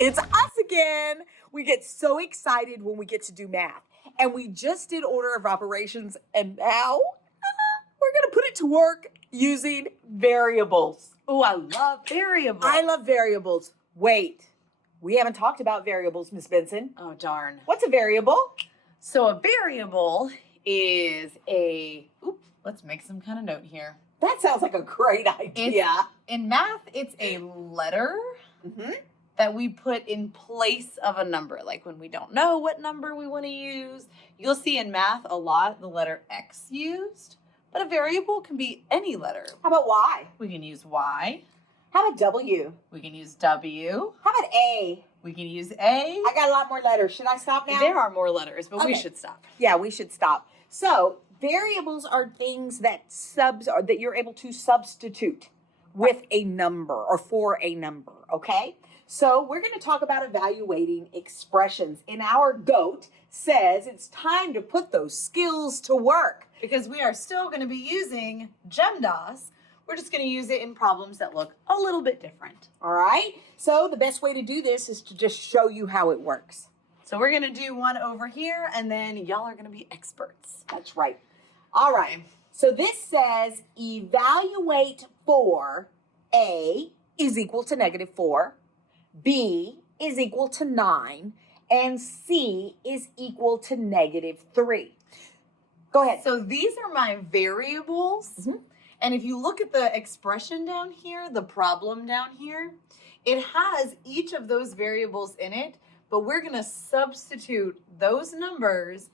It's us again. We get so excited when we get to do math. And we just did order of operations, and now we're going to put it to work using variables. Oh, I love variables. I love variables. Wait, we haven't talked about variables, Miss Benson. Oh, darn. What's a variable? So a variable is let's make some kind of note here. That sounds like a great idea. In math, it's a letter that we put in place of a number. Like when we don't know what number we want to use, you'll see in math a lot the letter X used, but a variable can be any letter. How about Y? We can use Y. How about W? We can use W. How about A? We can use A. I got a lot more letters. Should I stop now? There are more letters, but we should stop. Yeah, we should stop. So variables are things that that you're able to substitute with a number or for a number, okay? So we're going to talk about evaluating expressions. And our GOAT says it's time to put those skills to work. Because we are still going to be using GEMDAS. We're just going to use it in problems that look a little bit different. All right? So the best way to do this is to just show you how it works. So we're going to do one over here, and then y'all are going to be experts. That's right. All right. So this says evaluate for A is equal to -4, B is equal to 9, and C is equal to -3. Go ahead. So these are my variables. And if you look at the expression down here, the problem down here, it has each of those variables in it, but we're going to substitute those numbers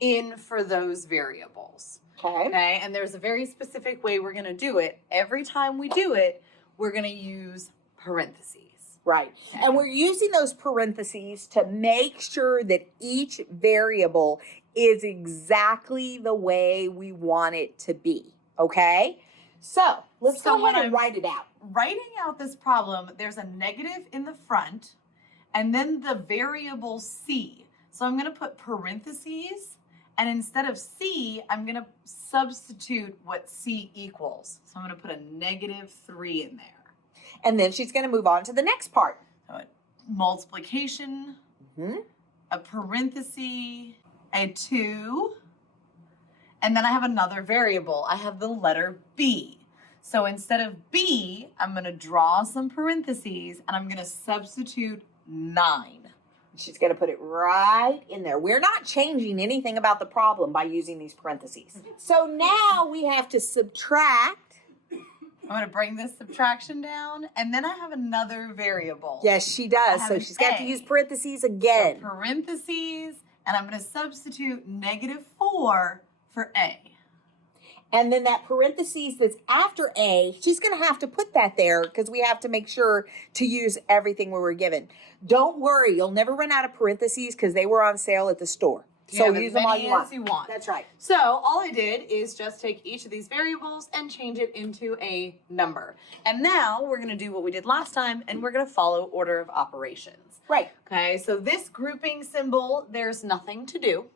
in for those variables. Okay. And there's a very specific way we're going to do it. Every time we do it, we're going to use parentheses. Right. Okay. And we're using those parentheses to make sure that each variable is exactly the way we want it to be. Okay? So let's go ahead and write it out. Writing out this problem, there's a negative in the front and then the variable C. So I'm going to put parentheses, and instead of C, I'm going to substitute what C equals. So I'm going to put a -3 in there. And then she's going to move on to the next part. So multiplication, a parenthesis, a 2, and then I have another variable. I have the letter B. So instead of B, I'm going to draw some parentheses, and I'm going to substitute 9. She's going to put it right in there. We're not changing anything about the problem by using these parentheses. So now we have to subtract. I'm going to bring this subtraction down, and then I have another variable. Yes, she does. So she's got to use parentheses again. So parentheses, and I'm going to substitute -4 for A. And then that parentheses that's after A, she's going to have to put that there because we have to make sure to use everything we were given. Don't worry, you'll never run out of parentheses because they were on sale at the store. So use them all you want. That's right. So all I did is just take each of these variables and change it into a number. And now we're going to do what we did last time, and we're going to follow order of operations. Right. Okay, so this grouping symbol, there's nothing to do.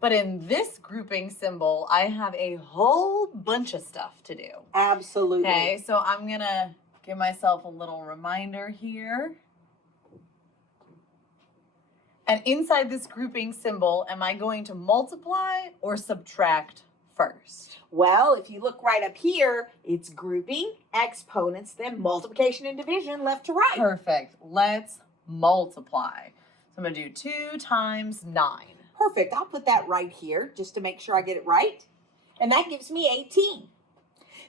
But in this grouping symbol, I have a whole bunch of stuff to do. Absolutely. Okay, so I'm going to give myself a little reminder here. And inside this grouping symbol, am I going to multiply or subtract first? Well, if you look right up here, it's grouping, exponents, then multiplication and division, left to right. Perfect. Let's multiply. So I'm going to do 2 times 9. Perfect. I'll put that right here just to make sure I get it right. And that gives me 18.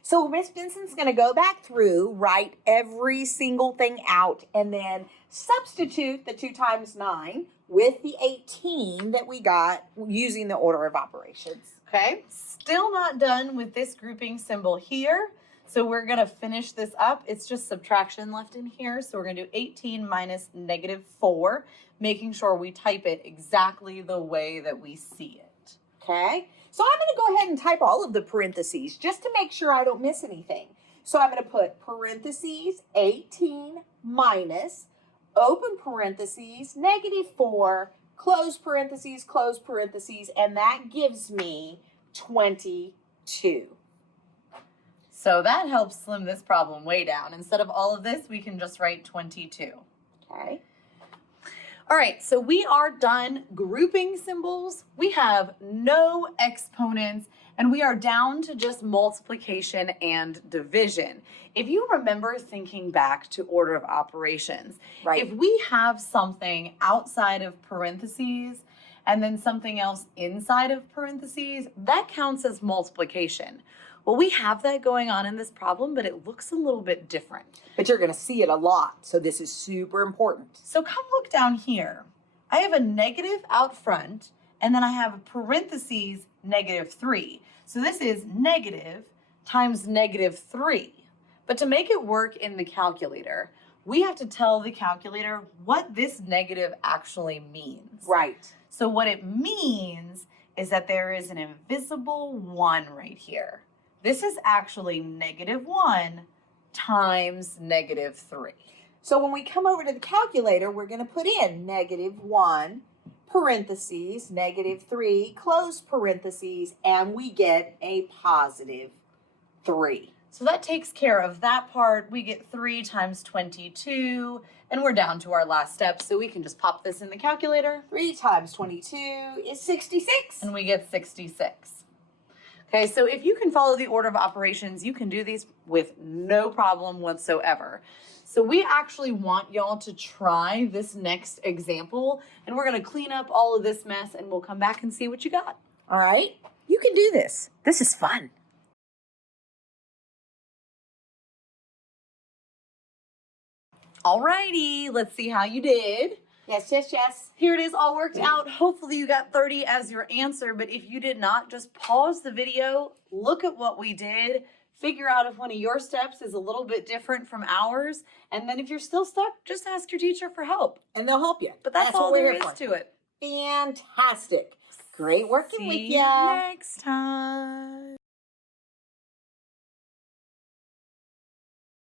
So Miss Benson's going to go back through, write every single thing out, and then substitute the 2 times 9 with the 18 that we got using the order of operations. Okay. Still not done with this grouping symbol here. So we're going to finish this up. It's just subtraction left in here. So we're going to do 18 minus -4, making sure we type it exactly the way that we see it. Okay. So I'm going to go ahead and type all of the parentheses just to make sure I don't miss anything. So I'm going to put parentheses 18 minus, open parentheses, -4, close parentheses, and that gives me 22. So that helps slim this problem way down. Instead of all of this, we can just write 22. Okay. All right, so we are done grouping symbols. We have no exponents, and we are down to just multiplication and division. If you remember thinking back to order of operations, Right. if we have something outside of parentheses and then something else inside of parentheses, that counts as multiplication. Well, we have that going on in this problem, but it looks a little bit different. But you're going to see it a lot, so this is super important. So come look down here. I have a negative out front, and then I have parentheses -3. So this is negative times -3. But to make it work in the calculator, we have to tell the calculator what this negative actually means. Right. So what it means is that there is an invisible 1 right here. This is actually -1 times -3. So when we come over to the calculator, we're going to put in -1, parentheses, -3, close parentheses, and we get a +3. So that takes care of that part. We get 3 times 22, and we're down to our last step. So we can just pop this in the calculator. 3 times 22 is 66. And we get 66. Okay, so if you can follow the order of operations, you can do these with no problem whatsoever. So we actually want y'all to try this next example, and we're going to clean up all of this mess, and we'll come back and see what you got. All right? You can do this. This is fun. Alrighty, let's see how you did. Yes, yes, yes. Here it is all worked out. Hopefully you got 30 as your answer, but if you did not, just pause the video, look at what we did, figure out if one of your steps is a little bit different from ours, and then if you're still stuck, just ask your teacher for help. And they'll help you. But that's all what there we're is here for. to it. Fantastic. Great working with See you. you next time.